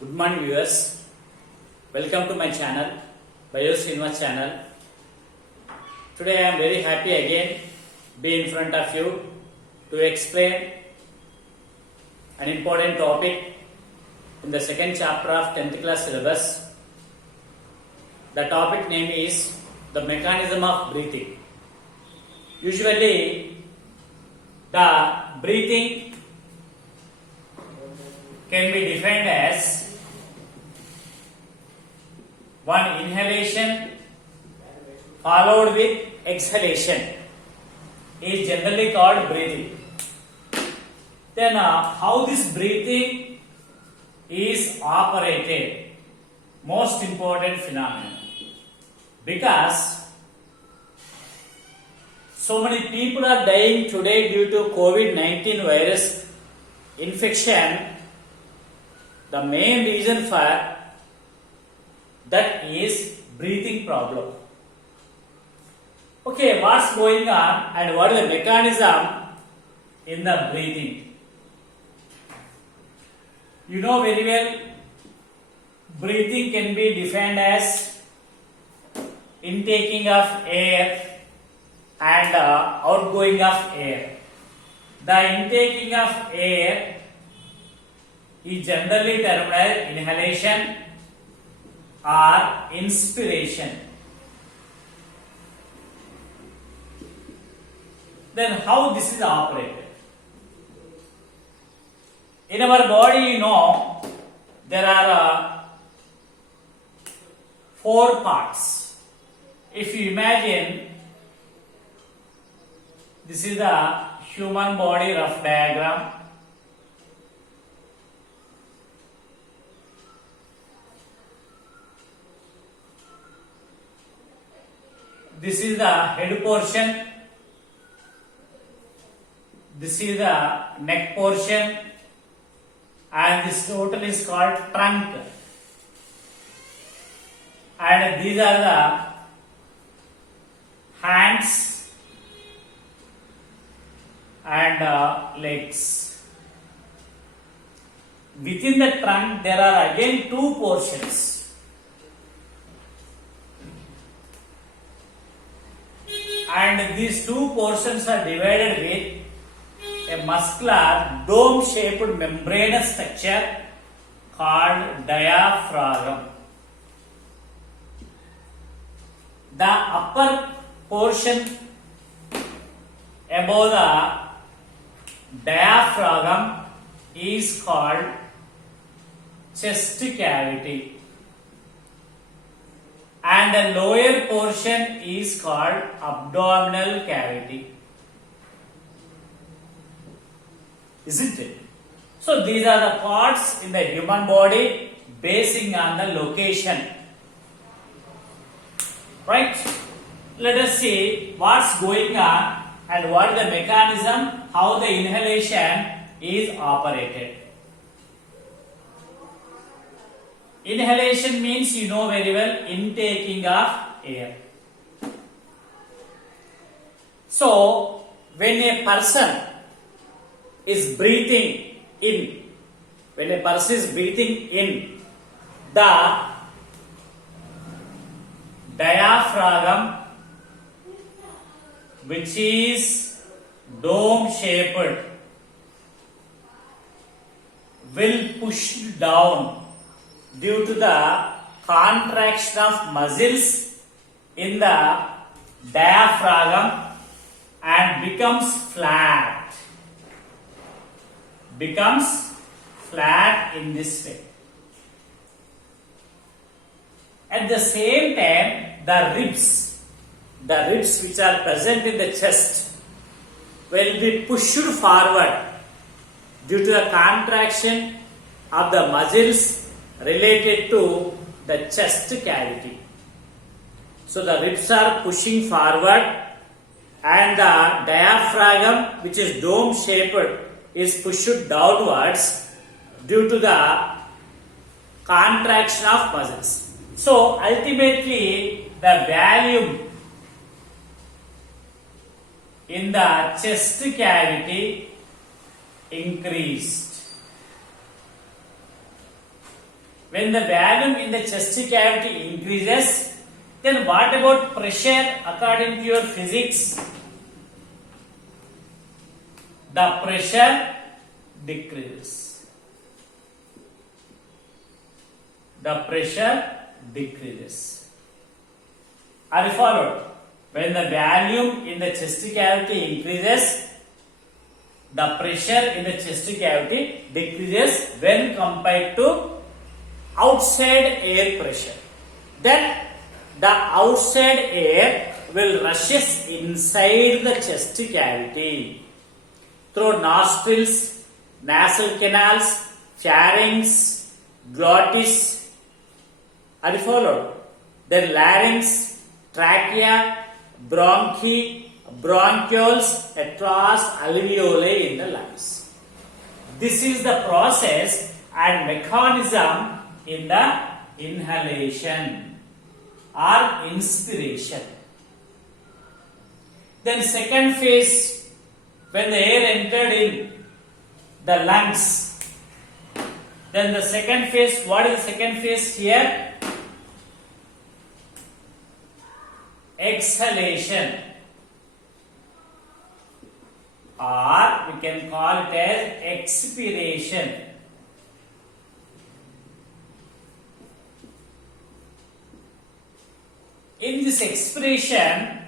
Good morning viewers, welcome to my channel, Srinivas channel. Today I am very happy again be in front of you to explain an important topic in the second chapter of 10th class syllabus. The topic name is the mechanism of breathing. Usually the breathing can be defined as one inhalation followed with exhalation is generally called breathing. Then how this breathing is operated, most important phenomenon, because so many people are dying today due to COVID-19 virus infection. The main reason for that is breathing problem. Okay, what's going on and what is the mechanism in the breathing? You know very well, breathing can be defined as intaking of air and outgoing of air. The intaking of air is generally termed as inhalation or inspiration. Then how this is operated? In our body, you know, there are four parts. If you imagine, this is the human body rough diagram. This is the head portion. This is the neck portion. And this total is called trunk. And these are the hands and legs. Within the trunk there are again two portions. And these two portions are divided with a muscular dome-shaped membranous structure called diaphragm. The upper portion above the diaphragm is called chest cavity, and the lower portion is called abdominal cavity. Isn't it? So these are the parts in the human body basing on the location. Right? Let us see what's going on and what the mechanism, how the inhalation is operated. Inhalation means, you know very well, intaking of air. So when a person is breathing in, when a person is breathing in, the diaphragm, which is dome shaped, will push down due to the contraction of muscles in the diaphragm and becomes flat. Becomes flat in this way. At the same time, the ribs which are present in the chest will be pushed forward due to the contraction of the muscles related to the chest cavity. So the ribs are pushing forward and the diaphragm, which is dome shaped, is pushed downwards due to the contraction of muscles. So ultimately the volume in the chest cavity increased. When the volume in the chest cavity increases, then what about pressure according to your physics? The pressure decreases. The pressure decreases. Are you followed? When the volume in the chest cavity increases, the pressure in the chest cavity decreases when compared to outside air pressure. Then the outside air will rushes inside the chest cavity through nostrils, nasal canals, pharynx, glottis. Are you followed? Then larynx, trachea, bronchi, bronchioles across alveoli in the lungs. This is the process and mechanism in the inhalation or inspiration. Then second phase, when the air entered in the lungs, then the second phase, what is the second phase here? Exhalation, or we can call it as expiration. In this expiration,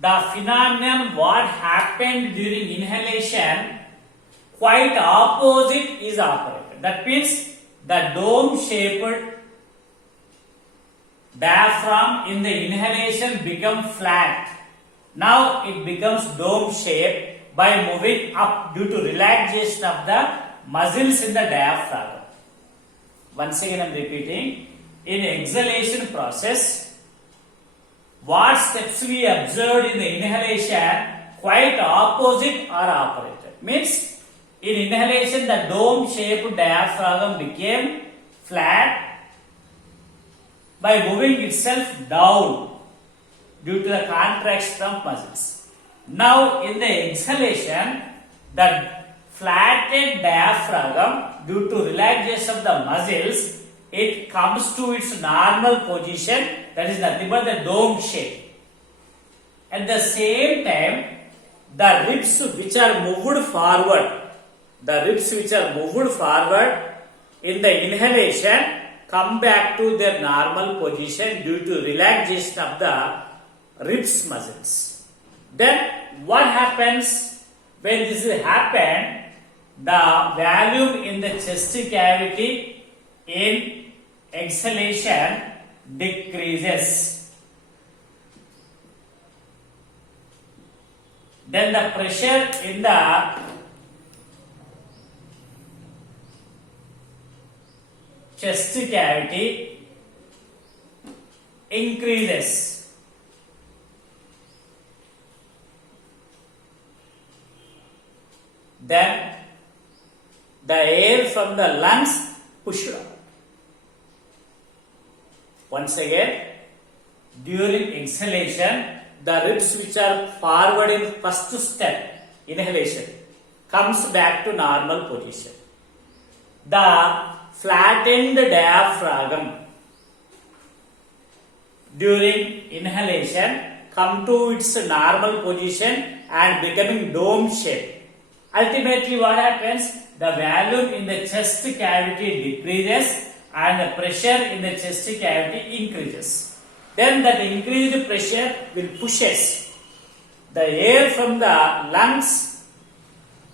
the phenomenon what happened during inhalation, quite opposite is operated. That means the dome-shaped diaphragm in the inhalation become flat. Now it becomes dome-shaped by moving up due to relaxation of the muscles in the diaphragm. Once again I am repeating, in exhalation process, what steps we observed in the inhalation quite opposite are operated. Means in inhalation the dome-shaped diaphragm became flat by moving itself down due to the contraction of muscles. Now in the exhalation, the flattened diaphragm due to relaxation of the muscles, it comes to its normal position, that is nothing but the dome shape. At the same time, the ribs which are moved forward, in the inhalation come back to their normal position due to relaxation of the ribs muscles. Then what happens when this is happened? The volume in the chest cavity in exhalation decreases. Then the pressure in the chest cavity increases. Then the air from the lungs pushed out. Once again, during exhalation, the ribs which are forward in first step, inhalation, comes back to normal position. The flattened diaphragm during inhalation come to its normal position and becoming dome shape. Ultimately what happens? The volume in the chest cavity decreases and the pressure in the chest cavity increases. Then that increased pressure will pushes the air from the lungs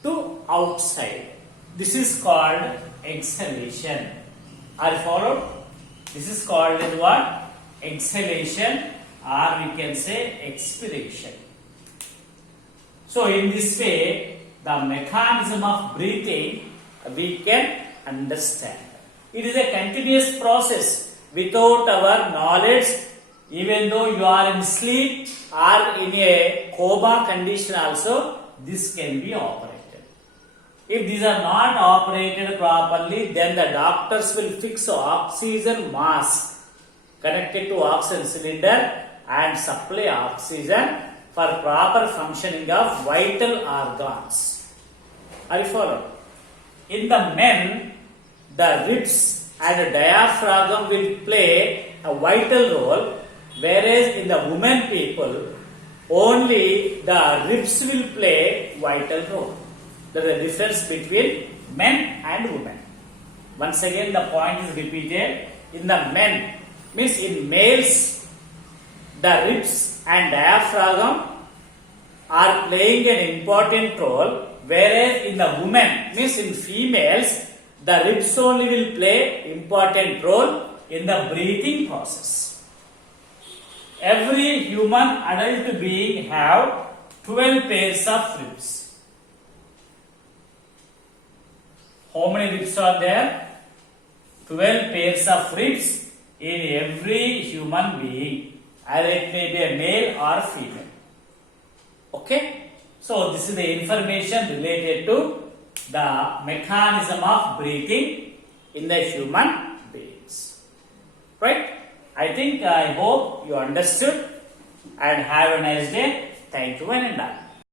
to outside. This is called exhalation. Are you followed? This is called as what? Exhalation, or we can say expiration. So in this way, the mechanism of breathing we can understand. It is a continuous process. Without our knowledge, even though you are in sleep or in a coma condition also, this can be operated. If these are not operated properly, then the doctors will fix oxygen mask connected to oxygen cylinder and supply oxygen for proper functioning of vital organs. Are you followed? In the men, the ribs and diaphragm will play a vital role, whereas in the women people, only the ribs will play vital role. There is a difference between men and women. Once again, the point is repeated. In the men, means in males, the ribs and diaphragm are playing an important role, whereas in the women, means in females, the ribs only will play important role in the breathing process. Every human adult being have 12 pairs of ribs. How many ribs are there? 12 pairs of ribs in every human being, either it may be a male or female. Okay? So this is the information related to the mechanism of breathing in the human beings. Right? I hope you understood, and have a nice day. Thank you and all.